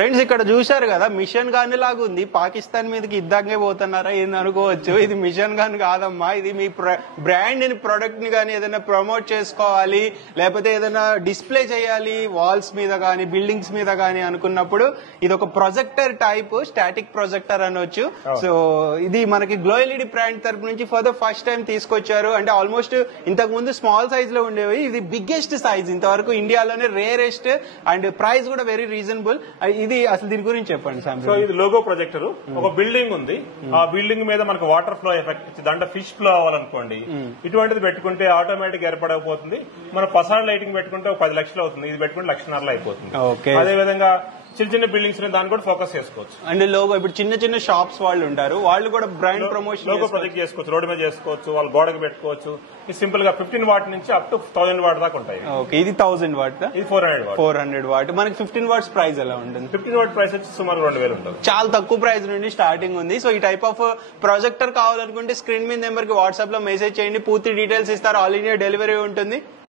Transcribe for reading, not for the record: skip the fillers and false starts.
Friends ఇక్కడ చూశారు కదా మిషన్ గన్ లాగా ఉంది. పాకిస్తాన్ మీదకి యుద్ధంగా పోతున్నారా ఏంది అనుకోవచ్చు. ఇది మిషన్ గన్ కాదమ్మా. ఇది మీ బ్రాండ్ ని ప్రొడక్ట్ ని కానీ ఏదైనా ప్రమోట్ చేసుకోవాలి, లేకపోతే ఏదైనా డిస్ప్లే చేయాలి వాల్స్ మీద కానీ బిల్డింగ్స్ మీద కానీ అనుకున్నప్పుడు ఇది ఒక ప్రొజెక్టర్ టైప్, స్టాటిక్ ప్రొజెక్టర్ అనొచ్చు. సో ఇది మనకి గ్లో ఎల్ఈడి బ్రాండ్ తరపు నుంచి ఫర్ ద ఫస్ట్ టైం తీసుకొచ్చారు. అంటే ఆల్మోస్ట్ ఇంతకు ముందు స్మాల్ సైజ్ లో ఉండేవి, ఇది బిగ్గెస్ట్ సైజ్ ఇంతవరకు ఇండియాలోనే, రేరెస్ట్ అండ్ ప్రైస్ కూడా వెరీ రీజనబుల్. ఇది అసలు దీని గురించి చెప్పండి సార్. సో ఇది లోగో ప్రొజెక్టర్. ఒక బిల్డింగ్ ఉంది, ఆ బిల్డింగ్ మీద మనకు వాటర్ ఫ్లో ఎఫెక్ట్, దాంట్లో ఫిష్ ఫ్లో అవ్వాలనుకోండి, ఇటువంటిది పెట్టుకుంటే ఆటోమేటిక్ ఏర్పడకపోతుంది. మన ఫసాడ్ లైటింగ్ పెట్టుకుంటే ఒక 10 లక్షలు అవుతుంది, ఇది పెట్టుకుంటే 1,50,000 అయిపోతుంది. అదే విధంగా చిన్న చిన్న బిల్డింగ్స్ దాన్ని కూడా ఫోకస్ చేసుకోవచ్చు. అండ్ లోగో ఇప్పుడు చిన్న చిన్న షాప్స్ వాళ్ళు ఉంటారు, వాళ్ళు కూడా బ్రాండ్ ప్రమోషన్ లోగో ప్రొజెక్ట్ చేసుకోవచ్చు, రోడ్డు మీద చేసుకోవచ్చు, వాళ్ళు గోడకు పెట్టుకోవచ్చు. ఇది సింపుల్ గా 15 వాట్ నుంచి అప్ టు 1000 వాట్ దాకా ఉంటాయి. ఓకే, ఇది 1000 వాట్, ఇది 400 వాట్. మనకి 15 వాట్స్ ప్రైస్ ఎలా ఉంటుంది? 15 వాట్ ప్రైస్ వచ్చి సుమారు 2000 ఉంటుంది. చాలా తక్కువ ప్రైస్ నుండి స్టార్టింగ్ ఉంది. సో ఈ టైప్ ఆఫ్ ప్రొజెక్టర్ కావాలనుకుంటే స్క్రీన్ మీద నెంబర్ కి వాట్సాప్ లో మెసేజ్ చేయండి, పూర్తి డీటెయిల్స్ ఇస్తారు. ఆల్ ఇండియా డెలివరీ ఉంటుంది.